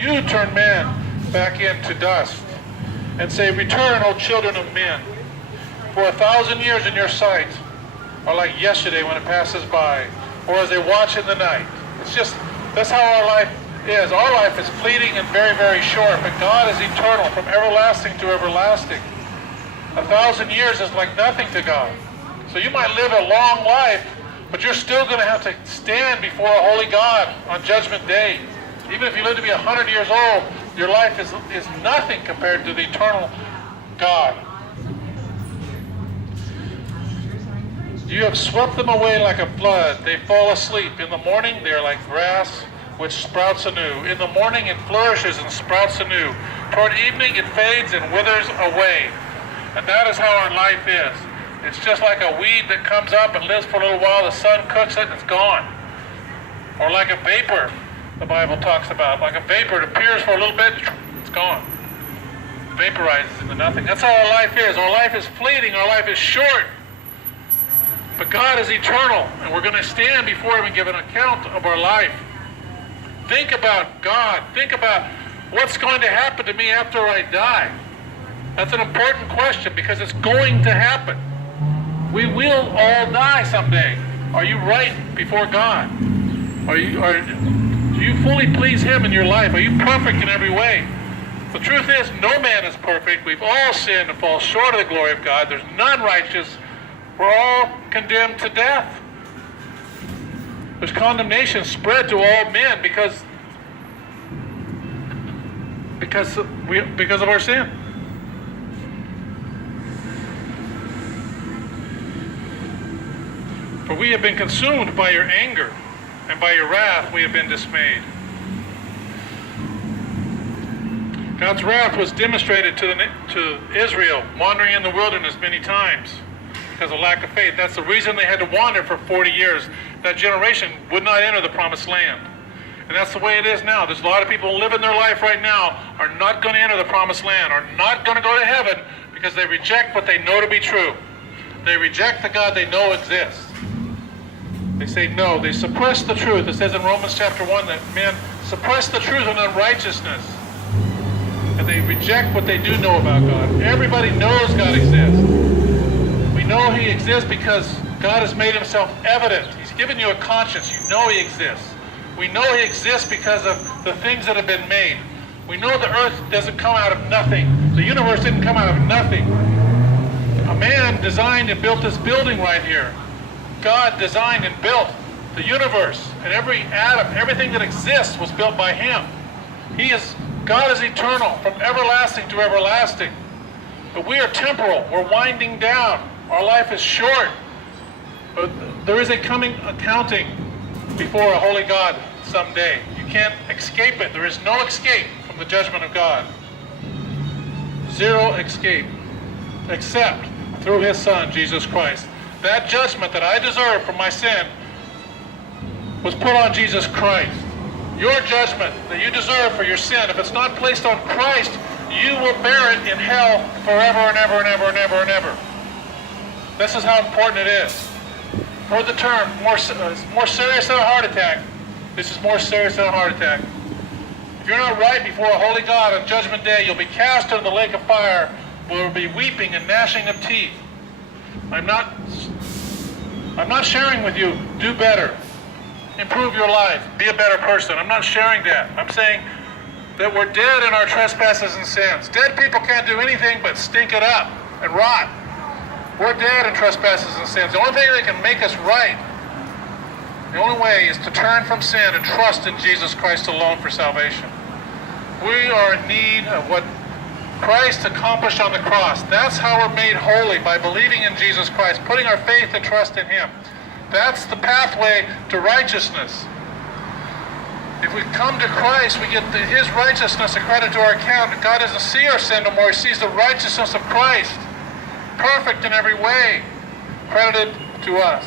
You turn man back into dust and say, return, O children of men. For 1,000 years in your sight are like yesterday when it passes by, or as they watch in the night. It's just, that's how our life is. Our life is fleeting and very, very short, but God is eternal, from everlasting to everlasting. 1,000 years is like nothing to God. So you might live a long life, but you're still going to have to stand before a holy God on Judgment Day. Even if you live to be 100 years old, your life is nothing compared to the eternal God. You have swept them away like a flood. They fall asleep. In the morning, they are like grass which sprouts anew. In the morning, it flourishes and sprouts anew. Toward evening, it fades and withers away. And that is how our life is. It's just like a weed that comes up and lives for a little while. The sun cooks it and it's gone. Or like a vapor, the Bible talks about. Like a vapor, it appears for a little bit, it's gone. Vaporizes into nothing. That's how our life is. Our life is fleeting. Our life is short. But God is eternal, and we're going to stand before Him and give an account of our life. Think about God. Think about what's going to happen to me after I die. That's an important question because it's going to happen. We will all die someday. Are you right before God? Do you fully please Him in your life? Are you perfect in every way? The truth is, no man is perfect. We've all sinned and fall short of the glory of God. There's none righteous. We're all condemned to death. There's condemnation spread to all men because of our sin. For we have been consumed by your anger, and by your wrath we have been dismayed. God's wrath was demonstrated to Israel, wandering in the wilderness many times because of lack of faith. That's the reason they had to wander for 40 years. That generation would not enter the promised land. And that's the way it is now. There's a lot of people living their life right now are not going to enter the promised land, are not going to go to heaven because they reject what they know to be true. They reject the God they know exists. They say no. They suppress the truth. It says in Romans chapter 1 that men suppress the truth in unrighteousness. And they reject what they do know about God. Everybody knows God exists. We know He exists because God has made Himself evident. He's given you a conscience. You know He exists. We know He exists because of the things that have been made. We know the earth doesn't come out of nothing. The universe didn't come out of nothing. A man designed and built this building right here. God designed and built the universe, and every atom, everything that exists was built by Him. God is eternal, from everlasting to everlasting. But we are temporal. We're winding down. Our life is short. But there is a coming accounting before a holy God someday. You can't escape it. There is no escape from the judgment of God. Zero escape, except through His Son, Jesus Christ. That judgment that I deserve for my sin was put on Jesus Christ. Your judgment that you deserve for your sin, if it's not placed on Christ, you will bear it in hell forever and ever and ever and ever and ever. This is how important it is. Heard the term, more serious than a heart attack. This is more serious than a heart attack. If you're not right before a holy God on Judgment Day, you'll be cast into the lake of fire where there will be weeping and gnashing of teeth. I'm not sharing with you, do better. Improve your life. Be a better person. I'm not sharing that. I'm saying that we're dead in our trespasses and sins. Dead people can't do anything but stink it up and rot. We're dead in trespasses and sins. The only thing that can make us right, the only way is to turn from sin and trust in Jesus Christ alone for salvation. We are in need of what Christ accomplished on the cross. That's how we're made holy, by believing in Jesus Christ, putting our faith and trust in Him. That's the pathway to righteousness. If we come to Christ, we get His righteousness accredited to our account. God doesn't see our sin no more. He sees the righteousness of Christ, perfect in every way, credited to us.